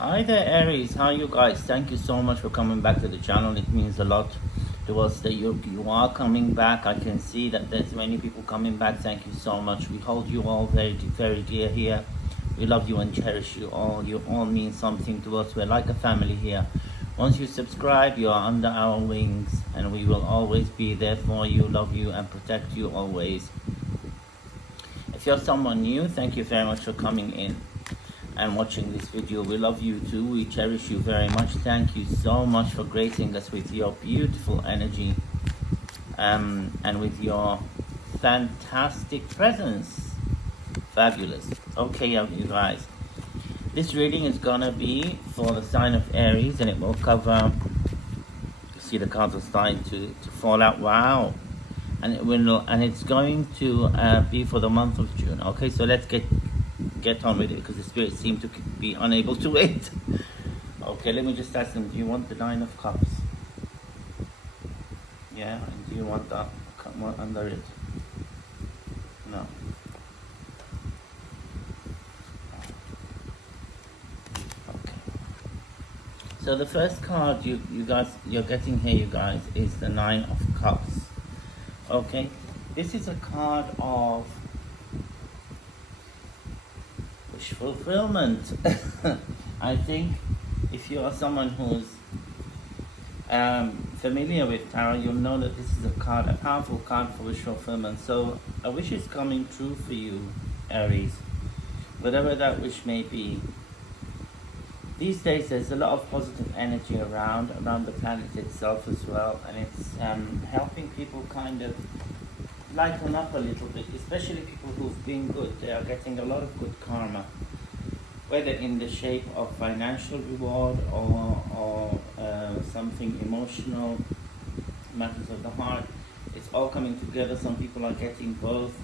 Hi there, Aries. How are you guys? Thank you so much for coming back to the channel. It means a lot to us that you are coming back. I can see that there's many people coming back. Thank you so much. We hold you all very dear here. We love you and cherish you all. You all mean something to us. We're like a family here. Once you subscribe, you are under our wings, and we will always be there for you, love you, and protect you always. If you're someone new, thank you very much for coming in and watching this video. We love you too. We cherish you very much. Thank you so much for gracing us with your beautiful energy and with your fantastic presence. Fabulous. Okay, you guys, this reading is gonna be for the sign of Aries, and it will cover, you see the cards are starting to fall out. Wow. And it's going to be for the month of June. Okay, so let's get on with it, because the spirits seem to be unable to wait. Okay, let me just ask them, do you want the Nine of Cups? Yeah, and do you want that one under it? No. Okay. So the first card you're getting here, you guys, is the Nine of Cups. Okay, this is a card of wish fulfillment. I think if you are someone who's familiar with tarot, you'll know that this is a powerful card for wish fulfillment. So a wish is coming true for you, Aries, whatever that wish may be. These days there's a lot of positive energy around the planet itself as well, and it's helping people kind of lighten up a little bit, especially people who've been good. They are getting a lot of good karma, whether in the shape of financial reward or something emotional, matters of the heart. It's all coming together. Some people are getting both.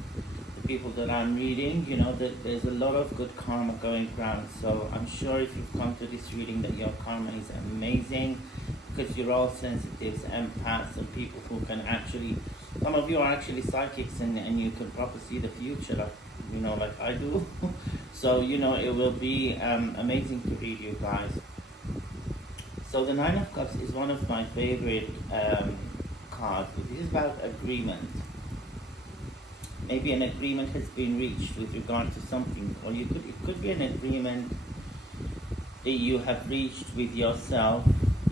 The people that I'm reading, you know, that there's a lot of good karma going around. So I'm sure if you've come to this reading that your karma is amazing, because you're all sensitives, empaths, and people who can actually, some of you are actually psychics, and you can prophesy the future, like, you know, like I do. So, you know, it will be amazing to read, you guys. So the Nine of Cups is one of my favorite cards. This is about agreement. Maybe an agreement has been reached with regard to something, or it could be an agreement that you have reached with yourself,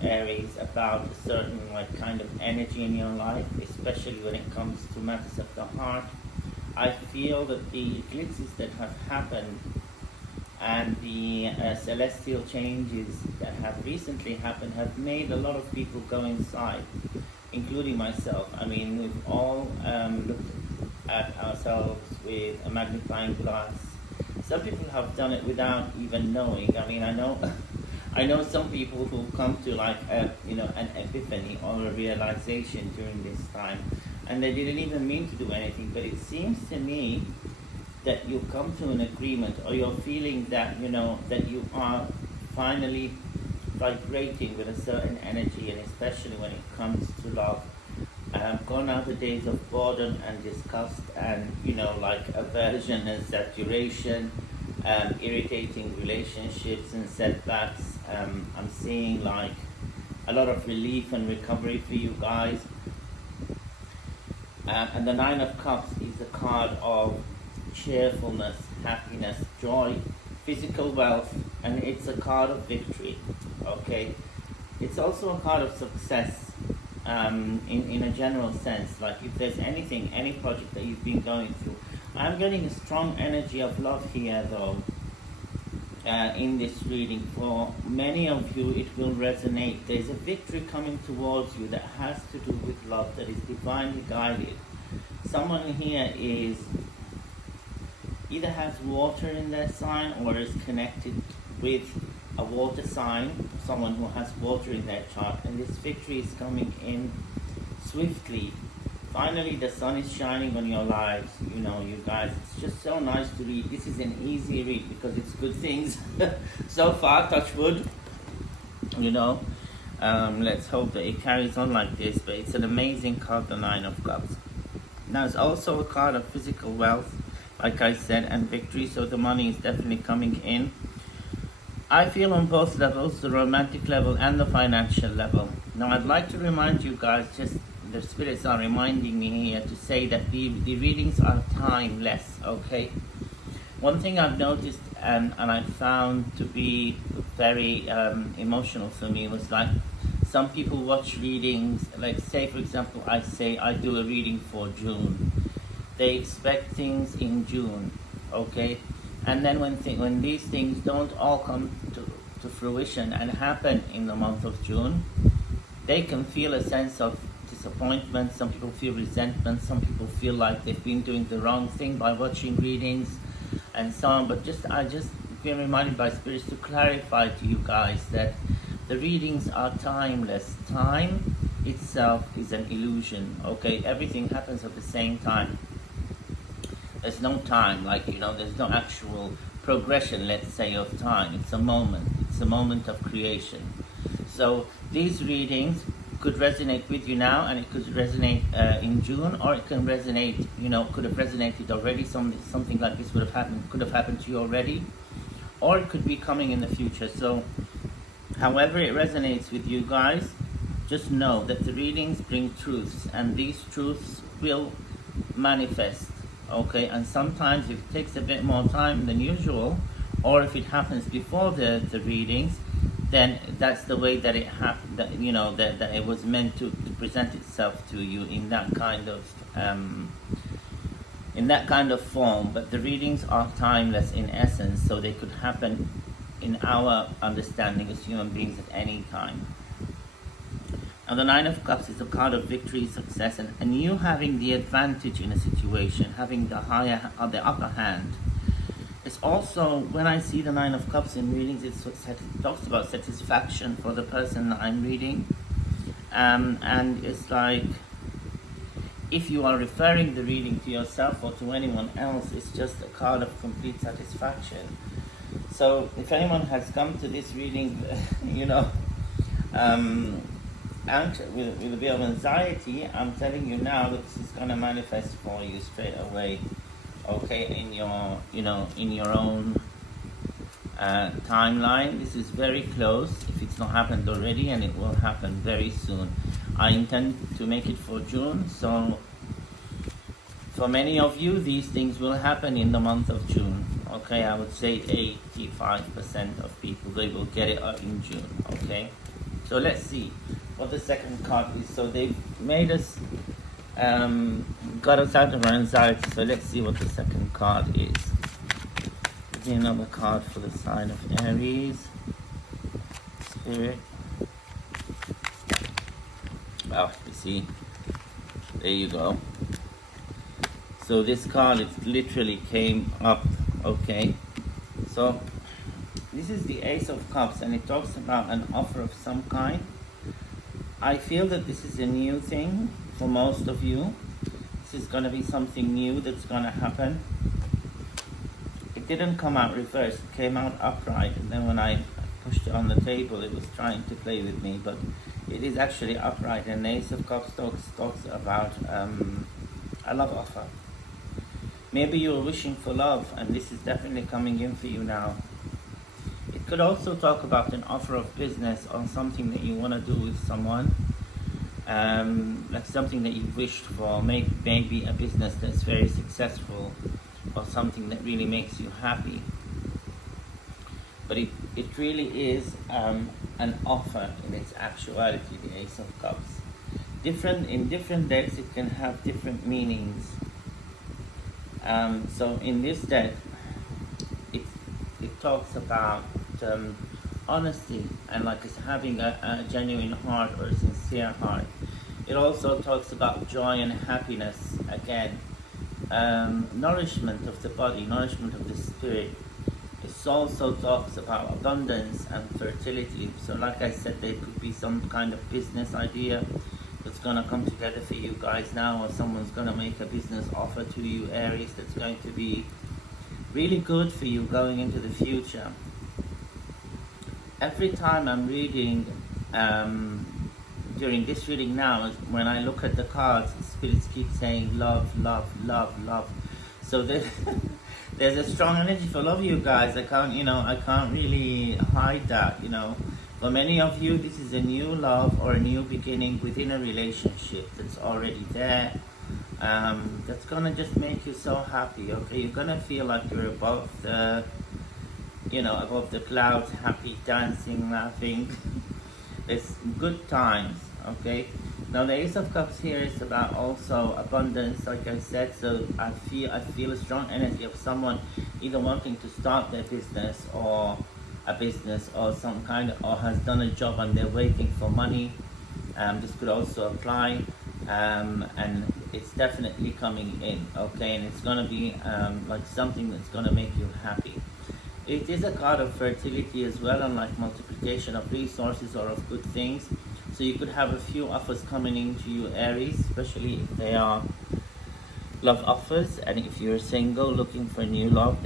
Aries, about a certain kind of energy in your life, especially when it comes to matters of the heart. I feel that the eclipses that have happened and the celestial changes that have recently happened have made a lot of people go inside, including myself. I mean, we've all looked at ourselves with a magnifying glass. Some people have done it without even knowing. I mean, I know some people who come to an epiphany or a realization during this time, and they didn't even mean to do anything. But it seems to me that you come to an agreement, or you're feeling that, you know, that you are finally vibrating with a certain energy, and especially when it comes to love. Gone are the days of boredom and disgust and, you know, like aversion and saturation, irritating relationships and setbacks. I'm seeing like a lot of relief and recovery for you guys. And the Nine of Cups is a card of cheerfulness, happiness, joy, physical wealth, and it's a card of victory. Okay, it's also a card of success. In a general sense, like if there's anything, any project that you've been going through. I'm getting a strong energy of love here though, in this reading. For many of you it will resonate. There's a victory coming towards you that has to do with love, that is divinely guided. Someone here is either has water in their sign or is connected with a water sign, someone who has water in their chart, and this victory is coming in swiftly. Finally, the sun is shining on your lives, you know, you guys. It's just so nice to read. This is an easy read because it's good things. So far, touch wood, you know. Let's hope that it carries on like this, but it's an amazing card, the Nine of Cups. Now, it's also a card of physical wealth, like I said, and victory, so the money is definitely coming in. I feel on both levels, the romantic level and the financial level. Now I'd like to remind you guys, just the spirits are reminding me here to say that the readings are timeless, okay? One thing I've noticed and I found to be very emotional for me was like some people watch readings, like say for example I do a reading for June. They expect things in June, okay? And then when these things don't all come to fruition and happen in the month of June, they can feel a sense of disappointment. Some people feel resentment. Some people feel like they've been doing the wrong thing by watching readings and so on. But I just been reminded by spirits to clarify to you guys that the readings are timeless. Time itself is an illusion, okay? Everything happens at the same time. There's no time, like, there's no actual progression, let's say, of time. It's a moment. It's a moment of creation. So these readings could resonate with you now, and it could resonate in June, or it can resonate, could have resonated already. Something like this could have happened to you already, or it could be coming in the future. So however it resonates with you guys, just know that the readings bring truths, and these truths will manifest. Okay, and sometimes if it takes a bit more time than usual, or if it happens before the readings, then that's the way that it happened. That it was meant to present itself to you in that kind of form. But the readings are timeless in essence, so they could happen in our understanding as human beings at any time. Now the Nine of Cups is a card of victory, success, and you having the advantage in a situation, having the upper hand. It's also, when I see the Nine of Cups in readings, it talks about satisfaction for the person that I'm reading. And it's like, if you are referring the reading to yourself or to anyone else, it's just a card of complete satisfaction. So if anyone has come to this reading, with a bit of anxiety, I'm telling you now that this is going to manifest for you straight away, okay, in your own timeline. This is very close, if it's not happened already, and it will happen very soon. I intend to make it for June, so for many of you, these things will happen in the month of June, okay? I would say 85% of people, they will get it in June, okay? So let's see what the second card is. So they've made us, got us out of our anxiety. So let's see what the second card is. Give me another card for the sign of Aries. Spirit. Oh, you see, there you go. So this card, it literally came up, okay? So this is the Ace of Cups, and it talks about an offer of some kind. I feel that this is a new thing for most of you. This is going to be something new that's going to happen. It didn't come out reversed, it came out upright, and then when I pushed it on the table, it was trying to play with me, but it is actually upright. And the Ace of Cups talks about a love offer. Maybe you're wishing for love, and this is definitely coming in for you now. It could also talk about an offer of business or something that you want to do with someone, like something that you've wished for, maybe a business that's very successful or something that really makes you happy. But it really is an offer in its actuality, the Ace of Cups. In different decks, it can have different meanings. So in this deck, it talks about honesty and like it's having a genuine heart or a sincere heart. It also talks about joy and happiness again, nourishment of the body, nourishment of the spirit. It also talks about abundance and fertility. So like I said, there could be some kind of business idea that's going to come together for you guys now, or someone's going to make a business offer to you, Aries, that's going to be really good for you going into the future. Every time I'm reading, during this reading now, when I look at the cards, spirits keep saying love, love, love, love. So there's a strong energy for all of you guys. I can't really hide that, For many of you, this is a new love or a new beginning within a relationship that's already there. That's gonna just make you so happy, okay? You're gonna feel like you're above the clouds, happy, dancing, laughing. It's good times, okay? Now the Ace of Cups here is about also abundance, like I said. So I feel a strong energy of someone either wanting to start their business or some kind of, or has done a job and they're waiting for money. This could also apply, and it's definitely coming in, okay? And it's gonna be like something that's gonna make you happy. It is a card of fertility as well, and like multiplication of resources or of good things. So you could have a few offers coming into you, Aries, especially if they are love offers. And if you're single looking for new love,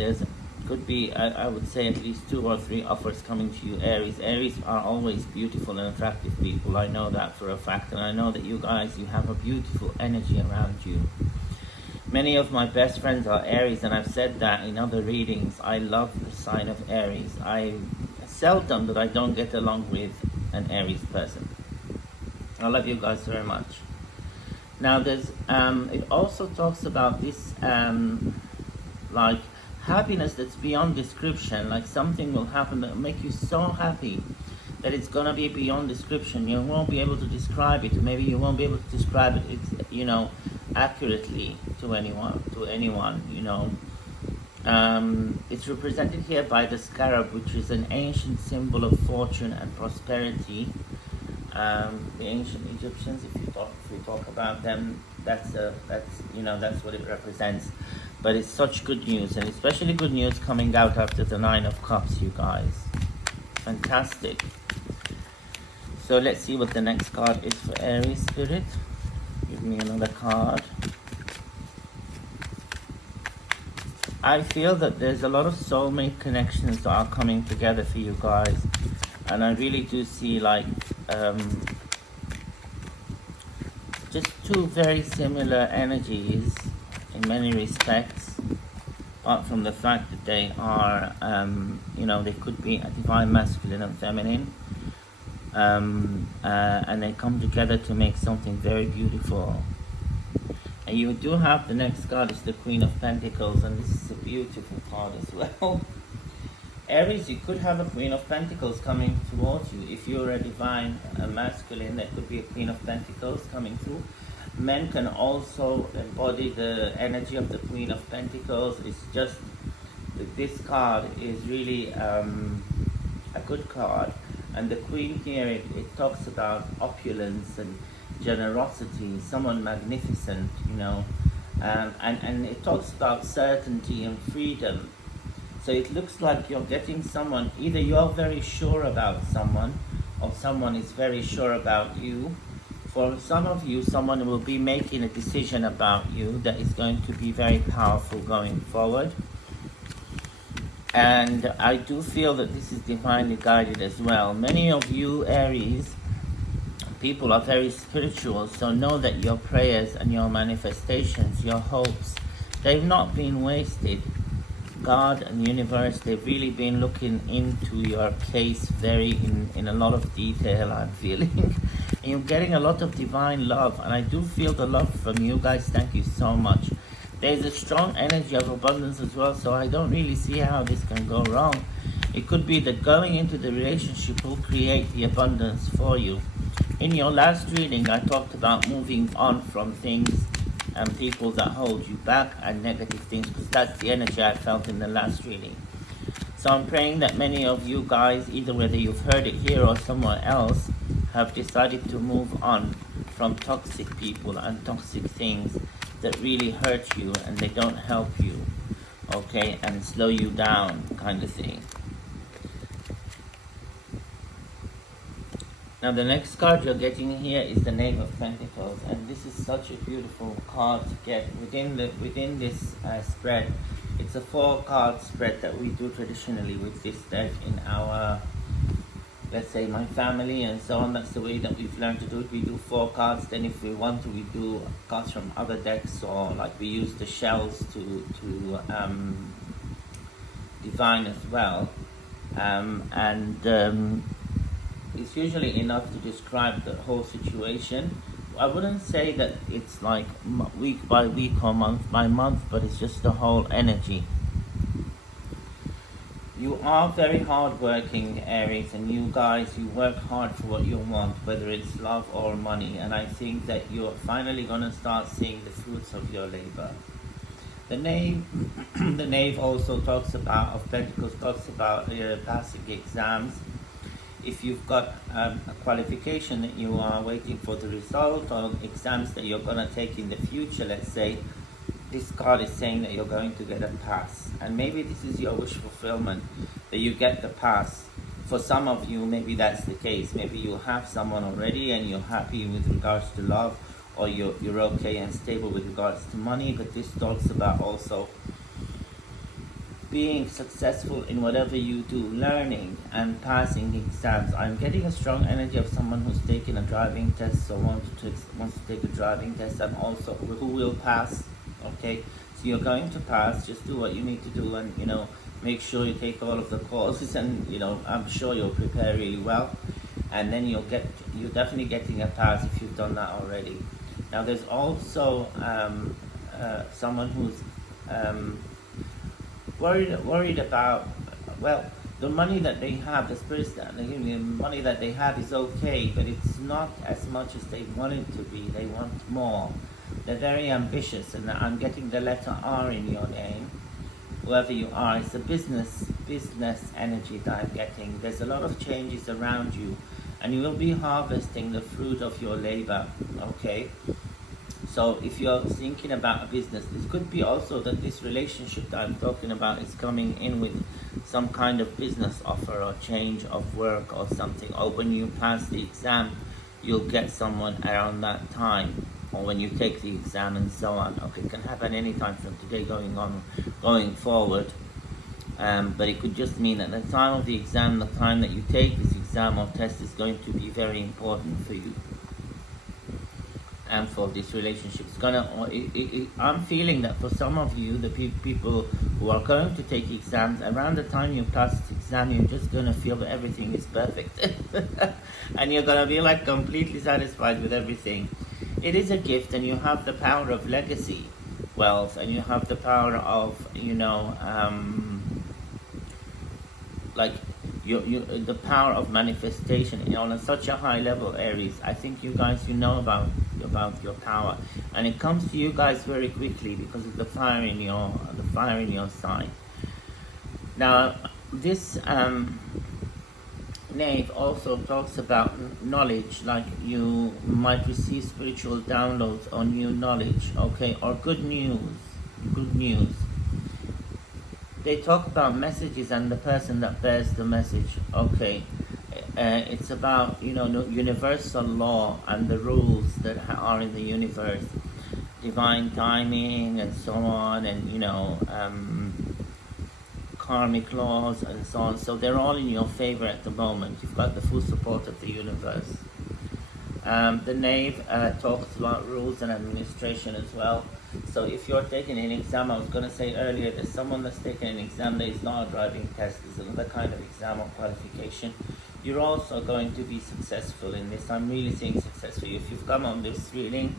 could be, I would say, at least 2 or 3 offers coming to you, Aries. Aries are always beautiful and attractive people. I know that for a fact, and I know that you guys, you have a beautiful energy around you. Many of my best friends are Aries, and I've said that in other readings. I love the sign of Aries. I seldom that I don't get along with an Aries person. I love you guys very much. Now there's it also talks about this like happiness that's beyond description. Like something will happen that will make you so happy that it's gonna be beyond description. You won't be able to describe it. Maybe you won't be able to describe it, accurately to anyone. It's represented here by the scarab, which is an ancient symbol of fortune and prosperity. The ancient Egyptians, if we talk about them, that's what it represents. But it's such good news, and especially good news coming out after the 9 of Cups, you guys. Fantastic. So let's see what the next card is for Aries Spirit. Give me another card. I feel that there's a lot of soulmate connections that are coming together for you guys, and I really do see like just 2 very similar energies in many respects, apart from the fact that they are they could be a divine masculine and feminine, and they come together to make something very beautiful. And you do have the next card is the Queen of Pentacles, and this is a beautiful card as well. Aries, you could have a Queen of Pentacles coming towards you. If you're a divine masculine, there could be a Queen of Pentacles coming through. Men can also embody the energy of the Queen of Pentacles. It's just that this card is really a good card. And the Queen here, it talks about opulence and generosity, someone magnificent, and it talks about certainty and freedom. So it looks like you're getting someone, either you're very sure about someone, or someone is very sure about you. For some of you, someone will be making a decision about you that is going to be very powerful going forward. And I do feel that this is divinely guided as well. Many of you, Aries, people are very spiritual, so know that your prayers and your manifestations, your hopes, they've not been wasted. God and universe, they've really been looking into your case very in a lot of detail, I'm feeling. And you're getting a lot of divine love, and I do feel the love from you guys. Thank you so much. There's a strong energy of abundance as well, so I don't really see how this can go wrong. It could be that going into the relationship will create the abundance for you. In your last reading, I talked about moving on from things and people that hold you back and negative things, because that's the energy I felt in the last reading. So I'm praying that many of you guys, either whether you've heard it here or somewhere else, have decided to move on from toxic people and toxic things that really hurt you and they don't help you, okay, and slow you down kind of thing. Now the next card you're getting here is the Knave of Pentacles, and this is such a beautiful card to get within this spread. It's a 4-card spread that we do traditionally with this deck in our let's say my family and so on. That's the way that we've learned to do it. We do 4 cards, then if we want to, we do cards from other decks, or like we use the shells to divine as well. It's usually enough to describe the whole situation. I wouldn't say that it's like week by week or month by month, but it's just the whole energy. You are very hardworking, Aries, and you guys, you work hard for what you want, whether it's love or money, and I think that you're finally going to start seeing the fruits of your labor. The knave, the knave also talks about, of Pentacles, talks about passing exams. If you've got a qualification that you are waiting for the result, or exams that you're going to take in the future, let's say, this card is saying that you're going to get a pass. And maybe this is your wish fulfillment, that you get the pass. For some of you, maybe that's the case. Maybe you have someone already and you're happy with regards to love, or you're okay and stable with regards to money. But this talks about also being successful in whatever you do, learning and passing exams. I'm getting a strong energy of someone who's taken a driving test, or wants to take a driving test, and also who will pass. Okay, so you're going to pass. Just do what you need to do, and make sure you take all of the courses, and I'm sure you'll prepare really well, and then you're definitely getting a pass if you've done that already. Now there's also someone who's worried about, well, the money that they have, the spirits that they give you, the money that they have is okay, but it's not as much as they want it to be. They want more. They're very ambitious, and I'm getting the letter R in your name. Whoever you are, it's a business energy that I'm getting. There's a lot of changes around you, and you will be harvesting the fruit of your labor. Okay, so if you're thinking about a business, this could be also that this relationship that I'm talking about is coming in with some kind of business offer or change of work or something. Or when you pass the exam, you'll get someone around that time, or when you take the exam and so on. Okay, it can happen any time from today going forward. But it could just mean that the time of the exam, the time that you take this exam or test, is going to be very important for you and for this relationship. I'm feeling that for some of you, the people who are going to take exams, around the time you pass this exam, you're just going to feel that everything is perfect. And you're going to be like completely satisfied with everything. It is a gift, and you have the power of legacy wealth, and you have the power of the power of manifestation on such a high level, Aries. I think you guys about your power, and it comes to you guys very quickly because of the fire in your sign. Now this knave also talks about knowledge, like you might receive spiritual downloads or new knowledge, okay, or good news. They talk about messages and the person that bears the message. Okay, it's about universal law and the rules that are in the universe, divine timing and so on, and karmic laws and so on. So they're all in your favor at the moment. You've got the full support of the universe. The knave talks about rules and administration as well. So if you're taking an exam, I was going to say earlier, there's someone that's taking an exam that is not a driving test, is another kind of exam or qualification. You're also going to be successful in this. I'm really seeing success for you. If you've come on this reading,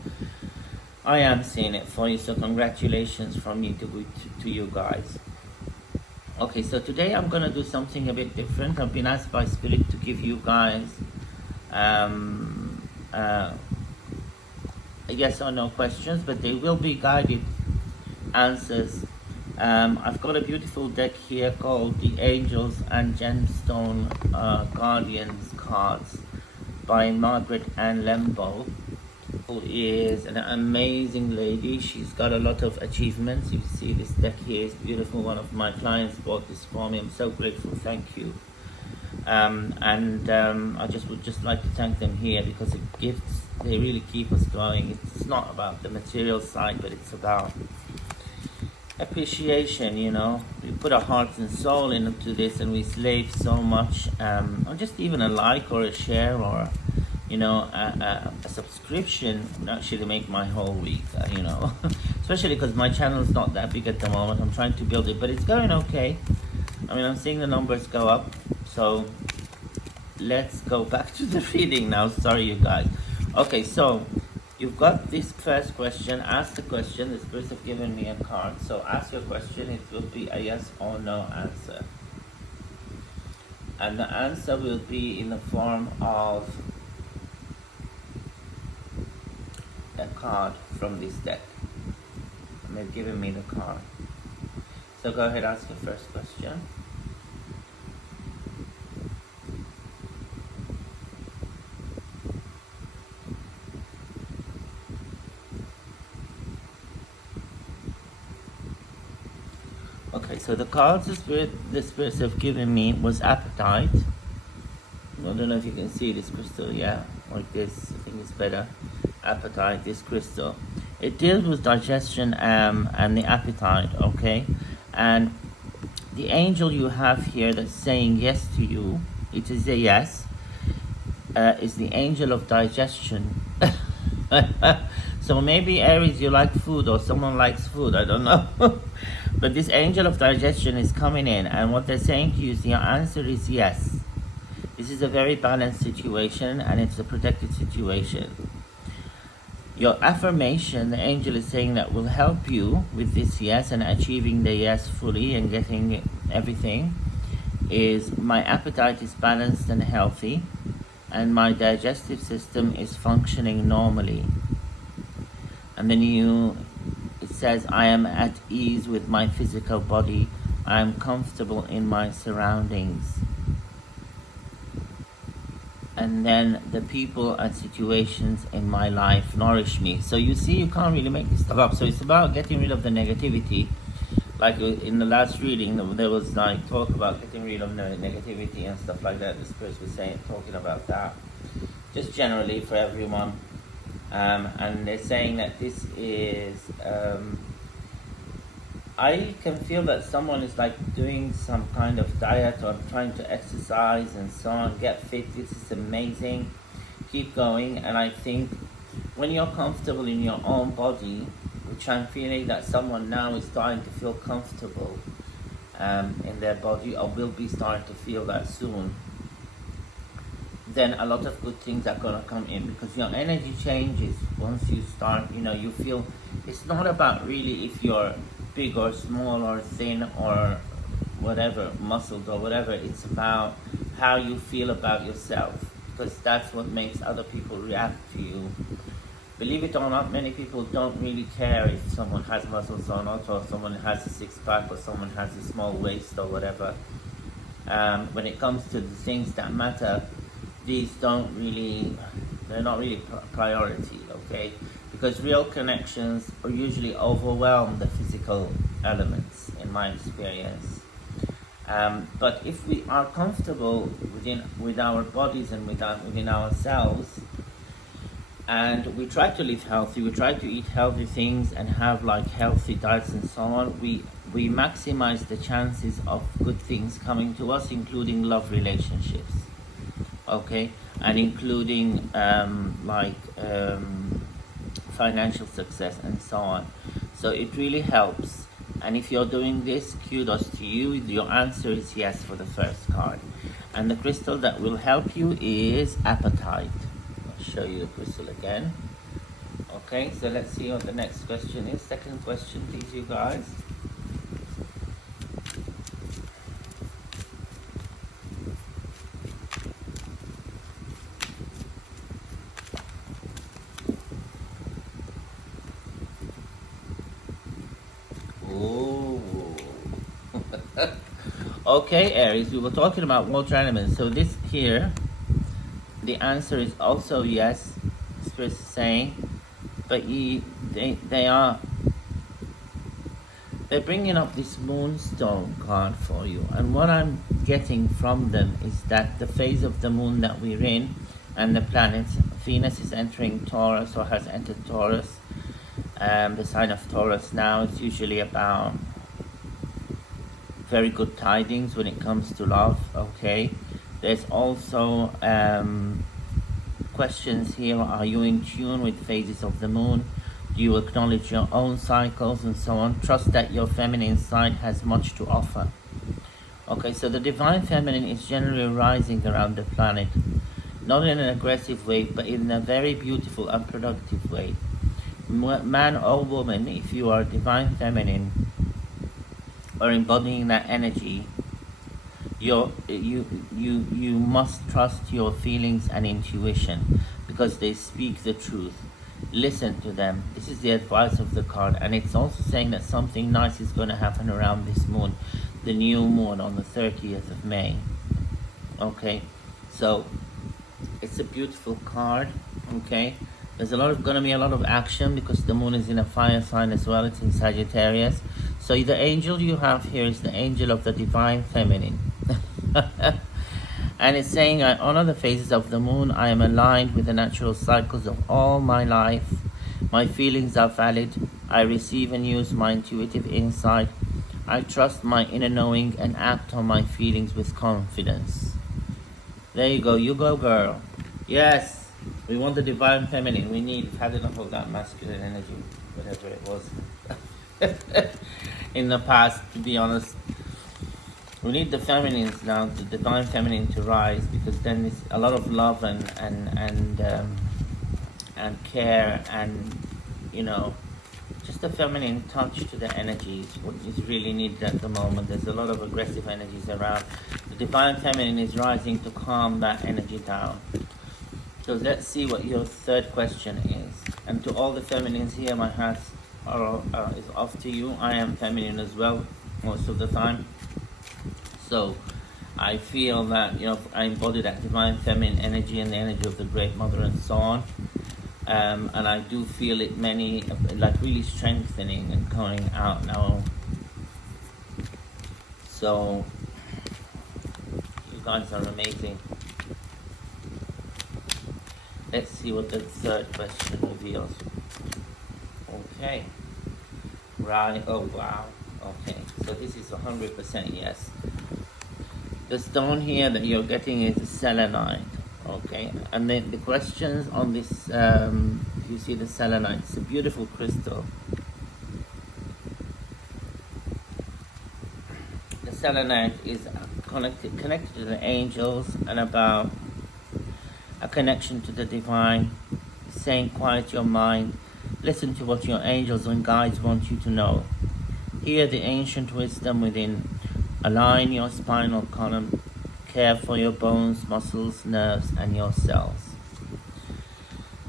I am seeing it for you. So congratulations from me to you guys. Okay, so today I'm going to do something a bit different. I've been asked by Spirit to give you guys yes or no questions, but they will be guided answers. I've got a beautiful deck here called the Angels and Gemstone Guardians cards by Margaret Ann Lembo, who is an amazing lady. She's got a lot of achievements. You see this deck here is beautiful. One of my clients bought this for me. I'm so grateful. Thank you. I would just like to thank them here, because the gifts, they really keep us going. It's not about the material side, but it's about appreciation, you know. We put our hearts and soul into this, and we slave so much, or just even a like or a share or, you know, a subscription would actually make my whole week, you know. Especially because my channel is not that big at the moment. I'm trying to build it, but it's going okay. I mean, I'm seeing the numbers go up. So let's go back to the reading now. Sorry, you guys. Okay, so you've got this first question. Ask the question. The spirits have given me a card. So ask your question. It will be a yes or no answer. And the answer will be in the form of a card from this deck. And they've given me the card. So go ahead, ask your first question. Okay, so the cards the spirits have given me was appetite. I don't know if you can see this crystal, yeah, like this. I think it's better. Appetite, this crystal. It deals with digestion and the appetite, okay? And the angel you have here that's saying yes to you, it is a yes, is the angel of digestion. So maybe Aries, you like food, or someone likes food, I don't know. But this angel of digestion is coming in, and what they're saying to you is your answer is yes. This is a very balanced situation, and it's a protected situation. Your affirmation, the angel is saying, that will help you with this yes and achieving the yes fully and getting everything, is my appetite is balanced and healthy, and my digestive system is functioning normally. And then it says, I am at ease with my physical body. I am comfortable in my surroundings. And then the people and situations in my life nourish me. So you see, you can't really make this stuff up. So it's about getting rid of the negativity. Like in the last reading, there was like talk about getting rid of negativity and stuff like that. The spirits were talking about that, just generally for everyone. And they're saying that this is, I can feel that someone is like doing some kind of diet or trying to exercise and so on, get fit. This is amazing. Keep going. And I think when you're comfortable in your own body, which I'm feeling that someone now is starting to feel comfortable in their body, or will be starting to feel that soon, then a lot of good things are going to come in, because your energy changes once you start, you know, you feel, it's not about really if you're big or small or thin or whatever, muscled or whatever. It's about how you feel about yourself, because that's what makes other people react to you. Believe it or not, many people don't really care if someone has muscles or not, or someone has a six-pack, or someone has a small waist or whatever. When it comes to the things that matter, these don't really, they're not really priority, okay? Because real connections are usually overwhelm the physical elements, in my experience. But if we are comfortable with our bodies and within ourselves, and we try to live healthy, we try to eat healthy things and have like healthy diets and so on, we maximize the chances of good things coming to us, including love relationships, okay, and including financial success and so on. So it really helps. And if you're doing this, kudos to you. Your answer is yes for the first card. And the crystal that will help you is appetite. I'll show you the crystal again. Okay, so let's see what the next question is. Second question, please, you guys. Okay, Aries, we were talking about water elements. So this here, the answer is also yes. Spirit is saying, but they're bringing up this moonstone card for you. And what I'm getting from them is that the phase of the moon that we're in, and the planets, Venus is entering Taurus or has entered Taurus. the sign of Taurus now. It's usually about very good tidings when it comes to love. Okay, there's also questions here. Are you in tune with phases of the moon? Do you acknowledge your own cycles and so on? Trust that your feminine side has much to offer. Okay, so the divine feminine is generally rising around the planet, not in an aggressive way, but in a very beautiful and productive way. Man or woman, if you are divine feminine or embodying that energy, you must trust your feelings and intuition, because they speak the truth. Listen to them. This is the advice of the card, and it's also saying that something nice is going to happen around this moon, the new moon on the 30th of May. Okay, so it's a beautiful card. Okay, there's going to be a lot of action because the moon is in a fire sign as well. It's in Sagittarius. So the angel you have here is the angel of the divine feminine. And it's saying, I honor the phases of the moon. I am aligned with the natural cycles of all my life. My feelings are valid. I receive and use my intuitive insight. I trust my inner knowing and act on my feelings with confidence. There you go. You go, girl. Yes, we want the divine feminine. We've had enough of that masculine energy, whatever it was. In the past, to be honest. We need the feminines now, the divine feminine, to rise, because then it's a lot of love and care and, you know, just a feminine touch to the energies. What is really needed at the moment. There's a lot of aggressive energies around. The divine feminine is rising to calm that energy down. So let's see what your third question is. And to all the feminines here, my hat is off to you. I am feminine as well, most of the time. So I feel that, you know, I embody that divine feminine energy and the energy of the Great Mother and so on. And I do feel it like really strengthening and coming out now. So you guys are amazing. Let's see what the third question reveals. Okay. Right. Oh, wow. Okay. So this is 100% yes. The stone here that you're getting is selenite. Okay. And then the questions on this, you see the selenite. It's a beautiful crystal. The selenite is connected to the angels and about a connection to the divine, saying quiet your mind, listen to what your angels and guides want you to know. Hear the ancient wisdom within. Align your spinal column, care for your bones, muscles, nerves, and your cells.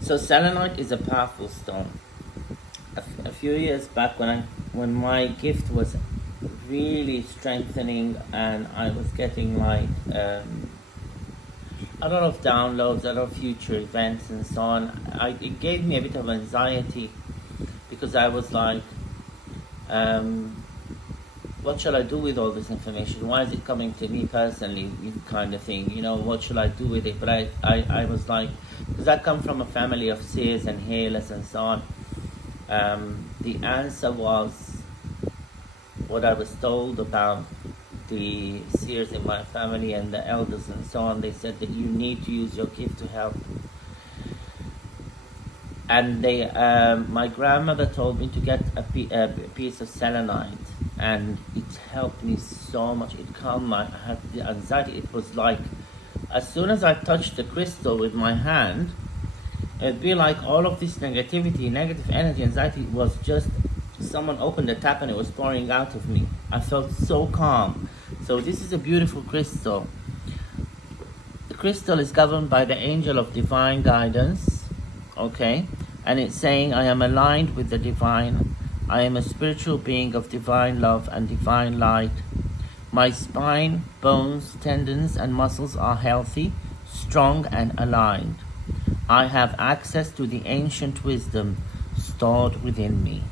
So selenite is a powerful stone. A few years back when my gift was really strengthening and I was getting like a lot of downloads, a lot of future events and so on, it gave me a bit of anxiety because I was like, what shall I do with all this information? Why is it coming to me personally, kind of thing, you know, what shall I do with it? But I was like, because I come from a family of seers and healers and so on, the answer was what I was told about the seers in my family and the elders and so on. They said that you need to use your gift to help. And my grandmother told me to get a piece of selenite, and it helped me so much. It calmed I had the anxiety. It was like, as soon as I touched the crystal with my hand, it'd be like all of this negativity, negative energy, anxiety was just, someone opened the tap and it was pouring out of me. I felt so calm. So this is a beautiful crystal. The crystal is governed by the angel of divine guidance, okay? And it's saying, I am aligned with the divine. I am a spiritual being of divine love and divine light. My spine, bones, tendons, and muscles are healthy, strong, and aligned. I have access to the ancient wisdom stored within me.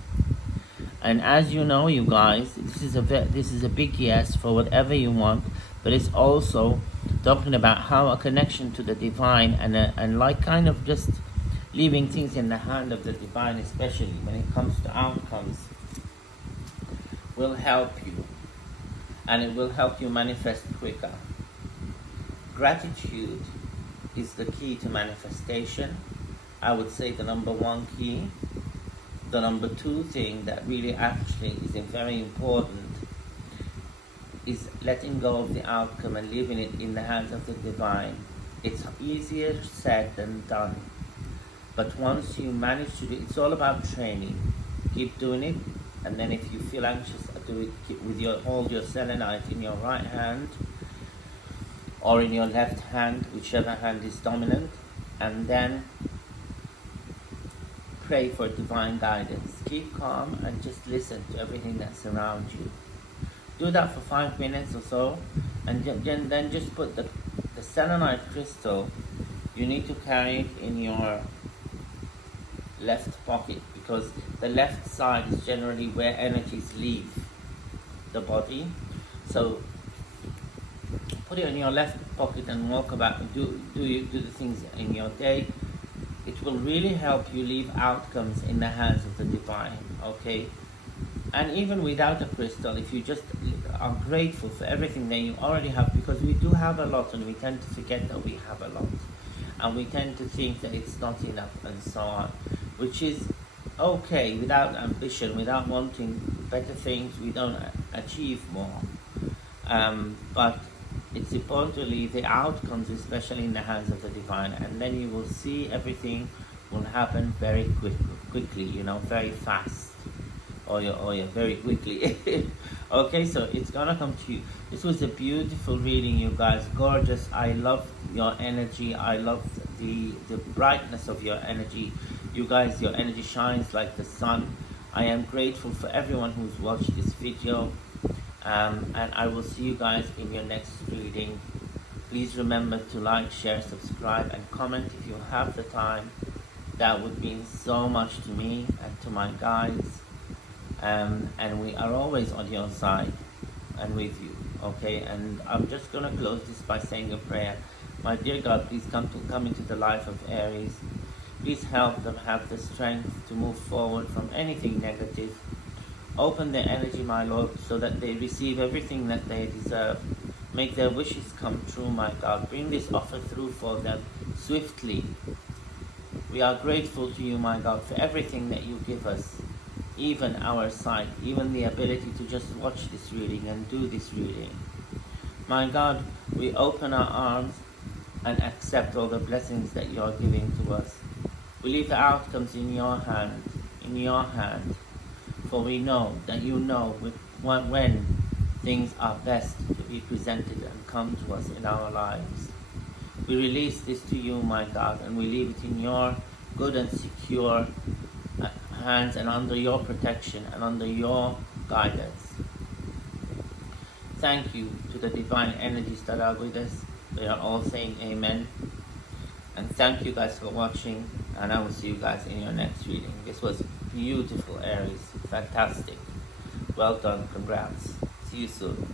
And as you know, you guys, this is a big yes for whatever you want, but it's also talking about how a connection to the divine and like kind of just leaving things in the hand of the divine, especially when it comes to outcomes, will help you, and it will help you manifest quicker. Gratitude is the key to manifestation. I would say the number one key. The number two thing that really actually is very important is letting go of the outcome and leaving it in the hands of the divine. It's easier said than done. But once you manage to do it, it's all about training. Keep doing it, and then if you feel anxious, do it with hold your selenite in your right hand or in your left hand, whichever hand is dominant, and then pray for divine guidance. Keep calm and just listen to everything that's around you. Do that for 5 minutes or so, and then just put the selenite crystal. You need to carry it in your left pocket, because the left side is generally where energies leave the body. So put it in your left pocket and walk about and do the things in your day. It will really help you leave outcomes in the hands of the divine, okay? And even without a crystal, if you just are grateful for everything that you already have, because we do have a lot and we tend to forget that we have a lot. And we tend to think that it's not enough and so on, which is okay. Without ambition, without wanting better things, we don't achieve more. But it's important to leave the outcomes, especially in the hands of the divine, and then you will see everything will happen very quickly, very fast. Or very quickly. Okay, so it's gonna come to you. This was a beautiful reading, you guys. Gorgeous. I love your energy. I love the brightness of your energy. You guys, your energy shines like the sun. I am grateful for everyone who's watched this video. And I will see you guys in your next reading. Please remember to like, share, subscribe, and comment if you have the time. That would mean so much to me and to my guides. And we are always on your side and with you, okay? And I'm just going to close this by saying a prayer. My dear God, please come into the life of Aries. Please help them have the strength to move forward from anything negative. Open their energy, my Lord, so that they receive everything that they deserve. Make their wishes come true, my God. Bring this offer through for them swiftly. We are grateful to you, my God, for everything that you give us. Even our sight, even the ability to just watch this reading and do this reading. My God, we open our arms and accept all the blessings that you are giving to us. We leave the outcomes in your hand, for we know that you know when things are best to be presented and come to us in our lives. We release this to you, my God, and we leave it in your good and secure hands and under your protection and under your guidance. Thank you to the divine energies that are with us. They are all saying amen. And thank you guys for watching, and I will see you guys in your next reading. This was beautiful, Aries. Fantastic. Well done. Congrats. See you soon.